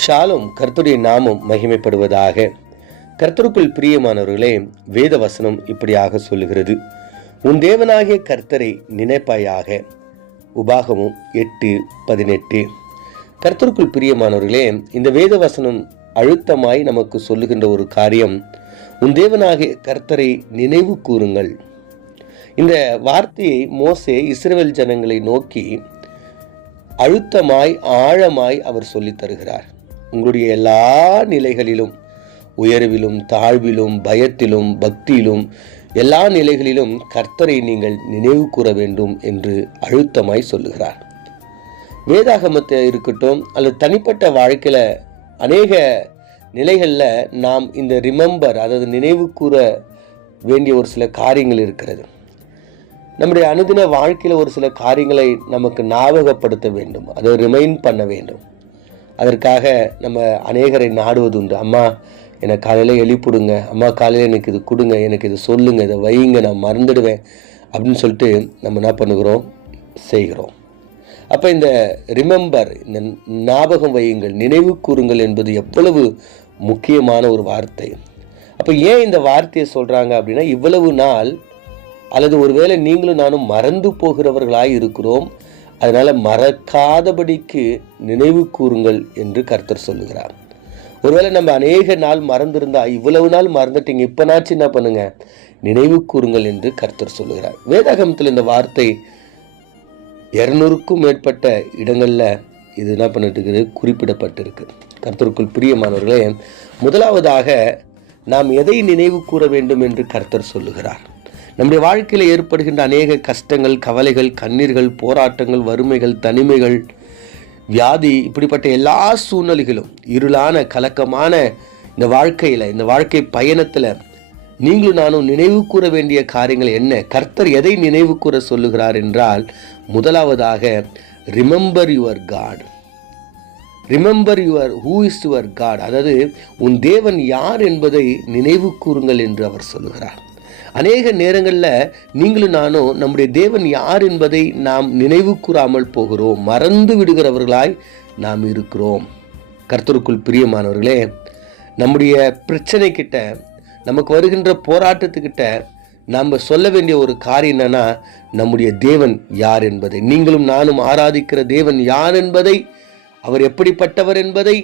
ஷாலும் கர்த்தருடைய நாமம் மகிமைப்படுவதாக. கர்த்தருக்குள் பிரியமானவர்களே, வேத வசனம் இப்படியாக சொல்லுகிறது, உன் தேவனாகிய கர்த்தரை நினைப்பாயாக. உபாகமும் 8:18. கர்த்தருக்குள் பிரியமானவர்களே, இந்த வேத வசனம் அழுத்தமாய் நமக்கு சொல்லுகின்ற ஒரு காரியம், உன் தேவனாகிய கர்த்தரை நினைவு கூறுங்கள். இந்த வார்த்தையை மோசே இஸ்ரவேல் ஜனங்களை நோக்கி அழுத்தமாய் ஆழமாய் அவர் சொல்லித் தருகிறார். உங்களுடைய எல்லா நிலைகளிலும், உயர்விலும் தாழ்விலும் பயத்திலும் பக்தியிலும் எல்லா நிலைகளிலும் கர்த்தரை நீங்கள் நினைவு கூற வேண்டும் என்று அழுத்தமாய் சொல்லுகிறார். வேதாகமத்தை இருக்கட்டும் அல்லது தனிப்பட்ட வாழ்க்கையில் அநேக நிலைகளில் நாம் இந்த ரிமெம்பர், அதாவது நினைவு கூற வேண்டிய ஒரு சில காரியங்கள் இருக்கிறது. நம்முடைய அனுதின வாழ்க்கையில் ஒரு சில காரியங்களை நமக்கு ஞாபகப்படுத்த வேண்டும், அதை ரிமைண்ட் பண்ண வேண்டும். அதற்காக நம்ம அநேகரை நாடுவது உண்டு. அம்மா என்னை காலையில் எழுப்பிடுங்க, அம்மா காலையில் எனக்கு இது கொடுங்க, எனக்கு இது சொல்லுங்கள், இதை வைங்க, நான் மறந்துடுவேன் அப்படின்னு சொல்லிட்டு நம்ம என்ன பண்ணுகிறோம், செய்கிறோம். அப்போ இந்த ரிமெம்பர், இந்த ஞாபகம் வையுங்கள், நினைவு கூறுங்கள் என்பது எவ்வளவு முக்கியமான ஒரு வார்த்தை. அப்போ ஏன் இந்த வார்த்தையை சொல்கிறாங்க அப்படின்னா, இவ்வளவு நாள் அல்லது ஒருவேளை நீங்களும் நானும் மறந்து போகிறவர்களாய் இருக்கிறோம். அதனால் மறக்காதபடிக்கு நினைவு கூறுங்கள் என்று கர்த்தர் சொல்லுகிறார். ஒருவேளை நம்ம அநேக நாள் மறந்திருந்தா, இவ்வளவு நாள் மறந்துட்டீங்க, இப்போனாச்சும் என்ன பண்ணுங்க, நினைவு கூறுங்கள் என்று கர்த்தர் சொல்லுகிறார். வேதாகமத்தில் இந்த வார்த்தை 200க்கும் மேற்பட்ட இடங்களில் இது என்ன பண்ணிட்டு இருக்குது, குறிப்பிடப்பட்டிருக்கு. கர்த்தருக்குள் பிரியமானவர்களே, முதலாவதாக நாம் எதை நினைவு கூற வேண்டும் என்று கர்த்தர் சொல்லுகிறார். நம்முடைய வாழ்க்கையில் ஏற்படுகின்ற அநேக கஷ்டங்கள், கவலைகள், கண்ணீர்கள், போராட்டங்கள், வறுமைகள், தனிமைகள், வியாதி, இப்படிப்பட்ட எல்லா சூழ்நிலைகளும், இருளான கலக்கமான இந்த வாழ்க்கையில், இந்த வாழ்க்கை பயணத்தில் நீங்களும் நானும் நினைவு கூற வேண்டிய காரியங்கள் என்ன? கர்த்தர் எதை நினைவு கூற சொல்லுகிறார் என்றால், முதலாவதாக remember your God. Remember your who is your God, அதாவது உன் தேவன் யார் என்பதை நினைவு கூறுங்கள் என்று அவர் சொல்லுகிறார். அநேக நேரங்களில் நீங்களும் நானும் நம்முடைய தேவன் யார் என்பதை நாம் நினைவு கூறாமல் போகிறோம், மறந்து விடுகிறவர்களாய் நாம் இருக்கிறோம். கர்த்தருக்குள் பிரியமானவர்களே, நம்முடைய பிரச்சனை கிட்ட, நமக்கு வருகின்ற போராட்டத்துக்கிட்ட நாம் சொல்ல வேண்டிய ஒரு காரியம் என்னன்னா, நம்முடைய தேவன் யார் என்பதை, நீங்களும் நானும் ஆராதிக்கிற தேவன் யார் என்பதை, அவர் எப்படிப்பட்டவர் என்பதை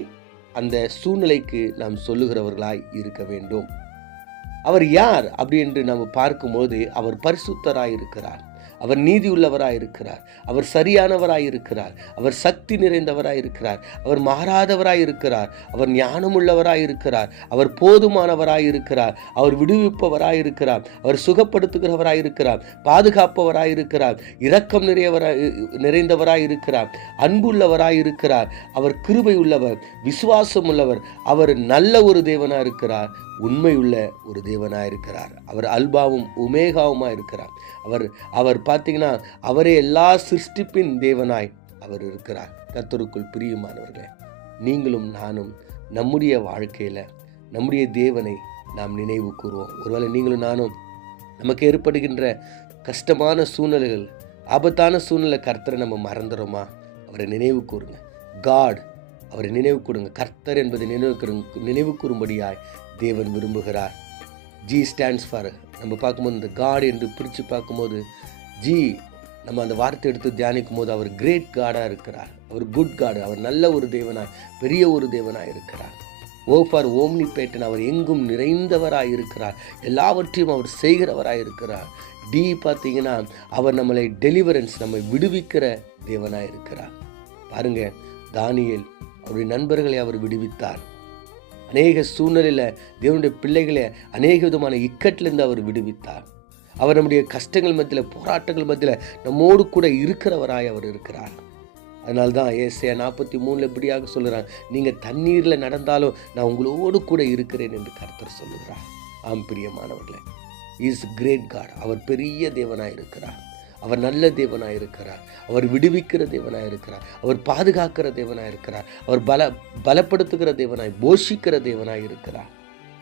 அந்த சூழ்நிலைக்கு நாம் சொல்லுகிறவர்களாய் இருக்க வேண்டும். அவர் யார் அப்படி என்று நாம் பார்க்கும்போது, அவர் பரிசுத்தராய் இருக்கிறார், அவர் நீதி உள்ளவராய் இருக்கிறார், அவர் சரியானவராய் இருக்கிறார், அவர் சக்தி நிறைந்தவராய் இருக்கிறார், அவர் மாறாதவராய் இருக்கிறார், அவர் ஞானமுள்ளவராய் இருக்கிறார், அவர் போதுமானவராய் இருக்கிறார், அவர் விடுவிப்பவராய் இருக்கிறார், அவர் சுகப்படுத்துகிறவராய் இருக்கிறார், பாதுகாப்பவராய் இருக்கிறார், இரக்கம் நிறைந்தவராய் இருக்கிறார், அன்புள்ளவராய் இருக்கிறார், அவர் கிருபை உள்ளவர், விசுவாசம் உள்ளவர், அவர் நல்ல ஒரு தேவனாய் இருக்கிறார், உண்மையுள்ள ஒரு தேவனாய் இருக்கிறார், அவர் அல்பாவும் உமேகாவுமா இருக்கிறார். அவர் பார்த்தீங்கன்னா, அவரே எல்லா சிருஷ்டிப்பின் தேவனாய் அவர் இருக்கிறார். கர்த்தருக்குள் பிரியமானவர்களே, நீங்களும் நானும் நம்முடைய வாழ்க்கையில் நம்முடைய தேவனை நாம் நினைவு கூறுவோம். ஒருவேளை நீங்களும் நானும் நமக்கு ஏற்படுகின்ற கஷ்டமான சூழ்நிலைகள், ஆபத்தான சூழ்நிலை, கர்த்தரை நம்ம மறந்துடுறோமா? அவரை நினைவு கூறுங்க. காட், அவரை நினைவு கூறுங்க. கர்த்தர் என்பதை நினைவு கூறும்படியாய் தேவன் விரும்புகிறார். ஜி ஸ்டாண்ட்ஸ் ஃபார், நம்ம பார்க்கும்போது இந்த காட் என்று பிரித்து பார்க்கும்போது, ஜி நம்ம அந்த வார்த்தை எடுத்து தியானிக்கும் போது, அவர் கிரேட் காடாக இருக்கிறார், அவர் குட் காடு, அவர் நல்ல ஒரு தேவனாய், பெரிய ஒரு தேவனாய் இருக்கிறார். ஓ ஃபார் ஓம்னி பேட்டன், அவர் எங்கும் நிறைந்தவராய் இருக்கிறார், எல்லாவற்றையும் அவர் செய்கிறவராய் இருக்கிறார். டி பார்த்தீங்கன்னா, அவர் நம்மளை டெலிவரன்ஸ், நம்மை விடுவிக்கிற தேவனாய் இருக்கிறார். பாருங்க, தானியேல் அவருடைய நண்பர்களை அவர் விடுவித்தார். அநேக சூழ்நிலையில் தேவனுடைய பிள்ளைகளை அநேக விதமான இக்கட்டிலிருந்து அவர் விடுவித்தார். அவர் நம்முடைய கஷ்டங்கள் மத்தியில், போராட்டங்கள் மத்தியில் நம்மோடு கூட இருக்கிறவராய் அவர் இருக்கிறார். அதனால்தான் ஏசாயா 43 இப்படியாக சொல்லுறாங்க, நீங்கள் தண்ணீரில் நடந்தாலும் நான் உங்களோடு கூட இருக்கிறேன் என்று கர்த்தர் சொல்லுகிறார். ஆம் பிரியமானவர்களே, இஸ் கிரேட் காட், அவர் பெரிய தேவனாய் இருக்கிறார், அவர் நல்ல தேவனாய் இருக்கிறார், அவர் விடுவிக்கிற தேவனாய் இருக்கிறார், அவர் பாதுகாக்கிற தேவனாய் இருக்கிறார், அவர் பலப்படுத்துகிற தேவனாய், போஷிக்கிற தேவனாய் இருக்கிறார்.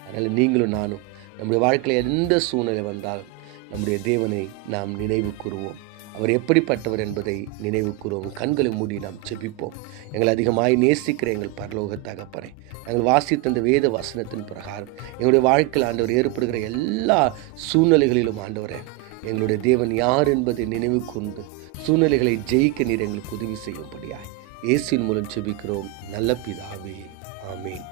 அதனால் நீங்களும் நானும் நம்முடைய வாழ்க்கையில் எந்த சூழ்நிலை வந்தாலும் நம்முடைய தேவனை நாம் நினைவு கூறுவோம். அவர் எப்படிப்பட்டவர் என்பதை நினைவு கூறுவோம். கண்களை மூடி நாம் ஜெபிப்போம். எங்களை அதிகமாய் நேசிக்கிற எங்கள் பரலோக தகப்பனே, நாங்கள் வாசித்த அந்த வேத வசனத்தின் பிரகாரம் எங்களுடைய வாழ்க்கையில் ஆண்டவர் ஏற்படுகிற எல்லா சூழ்நிலைகளிலும் ஆண்டவரே, எங்களுடைய தேவன் யார் என்பதை நினைவு கூர்ந்து சூழ்நிலைகளை ஜெயிக்க நீர் எங்களுக்கு உதவி செய்யும்படியாய் இயேசுவின் மூலம் ஜெபிக்கிறோம் நல்ல பிதாவே. ஆமென்.